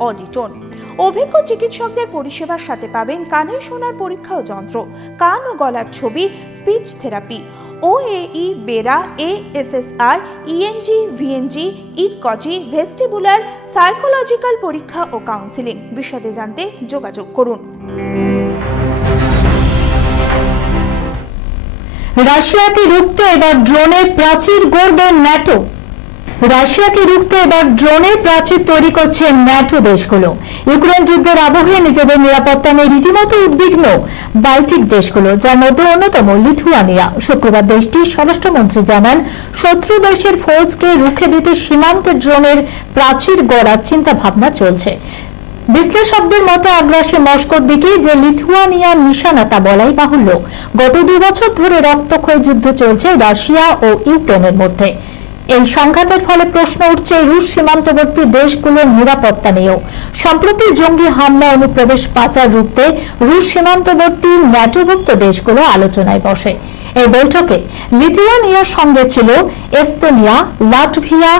অডিটন অভিজ্ঞ চিকিৎসকদের পরিষেবার সাথে পাবেন কানে শোনার পরীক্ষা ও যন্ত্র, কান ও গলার ছবি, speech therapy OAE BERA ASSR ENG VNG ইটকজি vestibular, psychological পরীক্ষা ও কাউন্সিলিং। বিশদে জানতে যোগাযোগ করুন। রাশিয়াকে রুখতে এবার ড্রোনের প্রাচীর গড়বে ন্যাটো। রাশিয়াকে রুখতে এবার ড্রোনের প্রাচীর তৈরি করছে ন্যাটো দেশগুলো। ইউক্রেন যুদ্ধের আবহে নিজেদের নিরাপত্তা নিয়ে রীতিমতো উদ্বিগ্ন বাল্টিক দেশগুলো, যার মধ্যে অন্যতম লিথুয়ানিয়া। শুক্রবার দেশটির স্বরাষ্ট্রমন্ত্রী জানান, শত্রু দেশের ফৌজকে রুখে দিতে সীমান্তে ড্রোনের প্রাচীর গড়ার চিন্তা ভাবনা চলছে। বিশ্লেষকদের মতো আগ্রাসী মস্কোর দিকে যে লিথুয়ানিয়ার নিশানা তা বলাই বাহুল্য। গত দুই বছর ধরে রক্তক্ষয় যুদ্ধ চলছে রাশিয়া ও ইউক্রেনের মধ্যে। এই সংঘাতের ফলে প্রশ্ন উঠছে রুশ সীমান্তবর্তী দেশগুলোর নিরাপত্তা নিয়েও। সম্প্রতি জঙ্গি হামলা অনুপ্রবেশ পাচার রুখতে রুশ সীমান্তবর্তী ন্যাটোভুক্ত দেশগুলো আলোচনায় বসে। এই বৈঠকে লিথুয়ানিয়ার সঙ্গে ছিল এস্তোনিয়া, লাটভিয়া,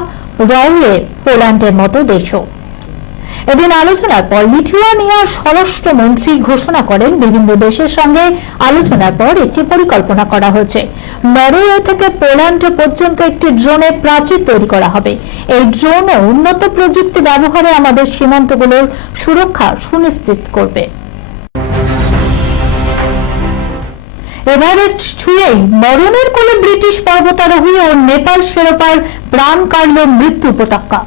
রওয়ে, পোল্যান্ডের মতো দেশও। এদিন আলোচনার পর লিথুয়ানিয়ার স্বরাষ্ট্রমন্ত্রী ঘোষণা করেন, বিভিন্ন দেশের সঙ্গে আলোচনার পর একটি পরিকল্পনা করা হয়েছে। নরওয়ে থেকে পোল্যান্ড পর্যন্ত একটি ড্রোনের প্রাচীর তৈরি করা হবে। এই ড্রোন উন্নত প্রযুক্তি ব্যবহারে আমাদের সীমান্তগুলোর সুরক্ষা সুনিশ্চিত করবে। এভারেস্ট ছুঁয়েই মরণের কোলে ব্রিটিশ পর্বতারোহী ও নেপাল শেরোপার প্রাণ কাড়ল মৃত্যু উপত্যকা।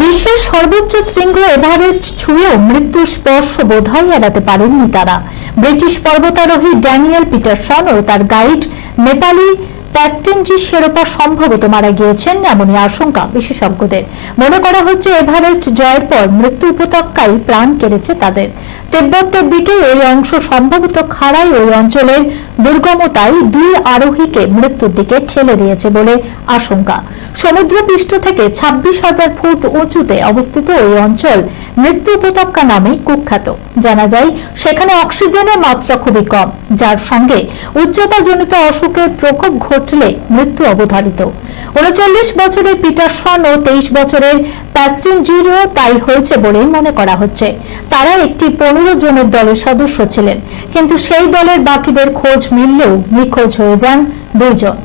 বিশ্বের সর্বোচ্চ শৃঙ্গ এভারেস্ট ছুঁয়েও মৃত্যুর স্পর্শ বোধহয় এড়াতে পারেননি তারা। ব্রিটিশ পর্বতারোহী ড্যানিয়েল পিটারসন ও তার গাইড নেপালি প্যাস্টেনজি শেরোপা সম্ভবত মারা গিয়েছেন এমনই আশঙ্কা বিশেষজ্ঞদের। মনে করা হচ্ছে এভারেস্ট জয়ের পর মৃত্যু উপত্যকায় প্রাণ কেড়েছে তাদের। তিব্বতের দিকে ওই অংশ সম্ভবত খাড়াই ওই অঞ্চলের দুর্গমতায় দুই আরোহীকে মৃত্যুর দিকে ঠেলে দিয়েছে বলে আশঙ্কা। সমুদ্রপৃষ্ঠ থেকে ছাব্বিশ হাজার ফুট উঁচুতে অবস্থিত ওই অঞ্চল মৃত্যু উপত্যকা নামে কুখ্যাত। জানা যায়, সেখানে অক্সিজেনের মাত্রা খুবই কম, যার সঙ্গে উচ্চতাজনিত অসুখের প্রকোপ ঘটলে মৃত্যু অবধারিত। উনচল্লিশ বছরের পিটারসন ও তেইশ বছরের প্যাস্টিনজিরও তাই হয়েছে বলে মনে করা হচ্ছে। তারা একটি পনেরো জনের দলের সদস্য ছিলেন, কিন্তু সেই দলের বাকিদের খোঁজ মিললেও নিখোঁজ হয়ে যান দুইজন।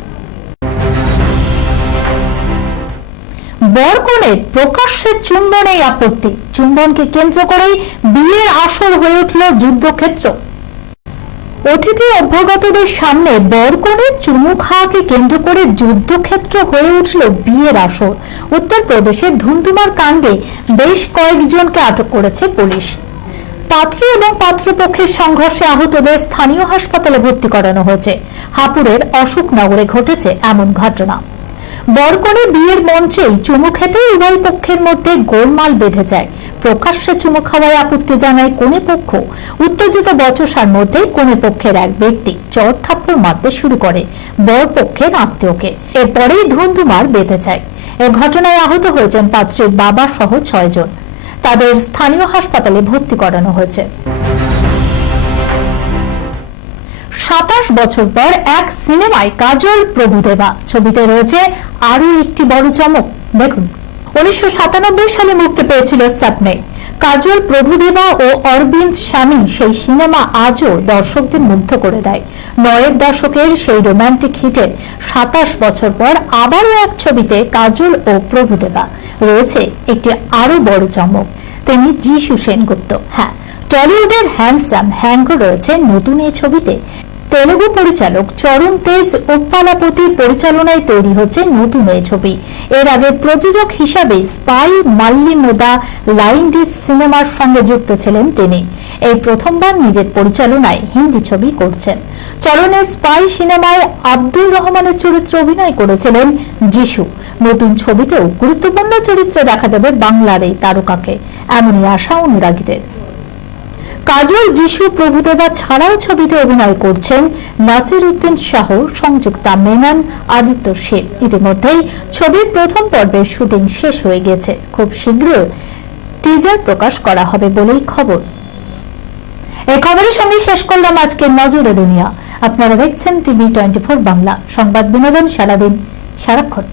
বরকনে প্রকাশ্যে চুম্বনেই আপত্তি। চুম্বনকে কেন্দ্র করেই বিয়ের আসর হয়ে উঠল যুদ্ধক্ষেত্র। অতিথি অভ্যাগতদের সামনে বরকনে চুমু খাওয়াকে কেন্দ্র করে যুদ্ধক্ষেত্র হয়ে উঠল বিয়ের আসর। উত্তরপ্রদেশের ধুমধুমার কাণ্ডে বেশ কয়েকজনকে আটক করেছে পুলিশ। পাত্রী এবং পাত্রপক্ষের সংঘর্ষে আহতদের স্থানীয় হাসপাতালে ভর্তি করানো হয়েছে। হাপুরের অশোকনগরে ঘটেছে এমন ঘটনা। বরকনে বিয়ের মঞ্চেই চুমু খেতে উভয় পক্ষের মধ্যে গোলমাল বেঁধে যায়। প্রকাশ্যে চুমু খাওয়ায় আপত্তি জানায় কোনে পক্ষ? উত্তেজিত বচসার মধ্যে কোনে পক্ষের এক ব্যক্তি চর থাপ্পড় মারতে শুরু করে, বর পক্ষের আত্মীয়কে। এরপরেই ধুন্ধুমার বেঁধে যায়। এ ঘটনায় আহত হয়েছেন পাত্রীর বাবা সহ ছয়জন তাদের স্থানীয় হাসপাতালে ভর্তি করানো হয়েছে। সাতাশ বছর পর এক সিনেমায় কাজল প্রভুদেবা। ছবিতে রয়েছে আরও একটি বড় চমক। দেখুন। উনিশশো সালে মুক্তি পেয়েছিল স্বপ্নে। কাজল প্রভুদেবা ও অরবিন্দ স্বামী সেই সিনেমা আজও দর্শকদের মুগ্ধ করে দেয়। নয়ের দশকের সেই রোমান্টিক হিটের সাতাশ বছর পর আবারও এক ছবিতে কাজল ও প্রভুদেবা। রয়েছে একটি আরও বড় চমক। তিনি যিশু সেনগুপ্ত। হ্যাঁ টলিউডের হ্যান্ডসাম হ্যাঙ্গো রয়েছে নতুন এই ছবিতে। তেলেগু পরিচালক চরণ তেজ ওপ্পালাপতির পরিচালনায় তৈরি হচ্ছে নতুন এই ছবি। এর আগে প্রযোজক হিসাবে স্পাই মাল্লিমোদা লাইন্ডিস সিনেমার সঙ্গে যুক্ত ছিলেন তিনি। এই প্রথমবার নিজের পরিচালনায় হিন্দি ছবি করছেন। চরণের স্পাই সিনেমায় আব্দুর রহমানের চরিত্রে অভিনয় করেছিলেন যিশু। নতুন ছবিতেও গুরুত্বপূর্ণ চরিত্রে দেখা যাবে বাংলার এই তারকাকে। এমনই আশা অনুরাগীদের। কাজল যিশু প্রভুদেবা ছাড়াও ছবিতে অভিনয় করছেন নাসির উদ্দিন শাহ, সংযুক্তা মেনন, আদিত্য শীল ইতিমধ্যেই ছবির প্রথম পর্বের শুটিং শেষ হয়ে গেছে। খুব শীঘ্র টিজার প্রকাশ করা হবে বলেই খবর। এই খবরের সঙ্গে শেষ করলাম আজকের নজরে দুনিয়া। আপনারা দেখছেন টিভি টোয়েন্টি বাংলা। সংবাদ বিনোদন সারাদিন সারাক্ষণ।